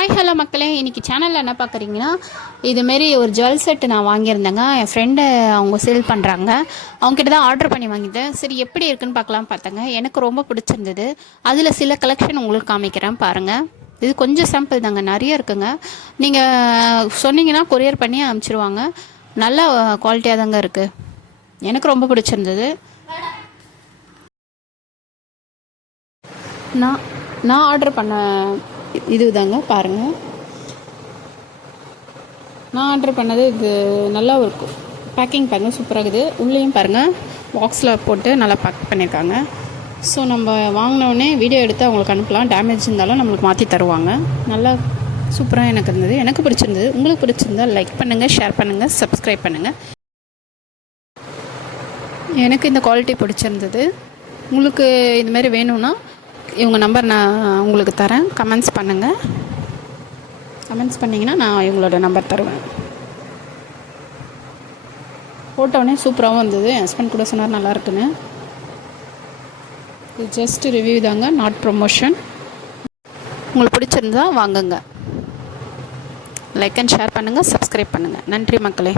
Hi hello மக்களே, இன்றைக்கி சேனலில் என்ன பார்க்குறீங்கன்னா, இதுமாரி ஒரு ஜுவல் செட்டு நான் வாங்கியிருந்தேங்க. என் ஃப்ரெண்டு அவங்க சேல் பண்ணுறாங்க. அவங்ககிட்ட தான் ஆர்டர் பண்ணி வாங்கிட்டேன். சரி எப்படி இருக்குன்னு பார்க்கலாம் பார்த்தேங்க. எனக்கு ரொம்ப பிடிச்சிருந்தது. அதில் சில கலெக்ஷன் உங்களுக்கு காமிக்கிறேன் பாருங்கள். இது கொஞ்சம் சாம்பிள் தாங்க, நிறைய இருக்குங்க. நீங்கள் சொன்னீங்கன்னா கொரியர் பண்ணி அனுப்பிச்சிடுவாங்க. நல்ல குவாலிட்டியாக தாங்க இருக்குது. எனக்கு ரொம்ப பிடிச்சிருந்தது. நான் ஆர்டர் பண்ண இது தாங்க பாருங்கள். நான் ஆர்டர் பண்ணது இது நல்லா இருக்கும். பேக்கிங் பாருங்கள், சூப்பராக இருக்குது. உள்ளேயும் பாருங்கள், பாக்ஸில் போட்டு நல்லா பேக் பண்ணியிருக்காங்க. ஸோ நம்ம வாங்கினோடனே வீடியோ எடுத்து அவங்களுக்கு அனுப்பலாம். டேமேஜ் இருந்தாலும் நம்மளுக்கு மாற்றி தருவாங்க. நல்லா சூப்பராக எனக்கு இருந்தது. எனக்கு பிடிச்சிருந்தது. உங்களுக்கு பிடிச்சிருந்தால் லைக் பண்ணுங்கள், ஷேர் பண்ணுங்கள், சப்ஸ்கிரைப் பண்ணுங்கள். எனக்கு இந்த குவாலிட்டி பிடிச்சிருந்தது. உங்களுக்கு இதுமாரி வேணும்னா இவங்க நம்பர் நான் உங்களுக்கு தரேன். கமெண்ட்ஸ் பண்ணுங்கள். கமெண்ட்ஸ் பண்ணிங்கன்னா நான் இவங்களோட நம்பர் தருவேன். ஃபோட்டோனே சூப்பராகவும் இருந்தது. என் ஹஸ்பண்ட் கூட சொன்னார் நல்லா இருக்குன்னு. இது ஜஸ்ட் ரிவ்யூ தாங்க, நாட் ப்ரொமோஷன். உங்களுக்கு பிடிச்சிருந்தா வாங்குங்க. லைக் அண்ட் ஷேர் பண்ணுங்கள், சப்ஸ்கிரைப் பண்ணுங்கள். நன்றி மக்களே.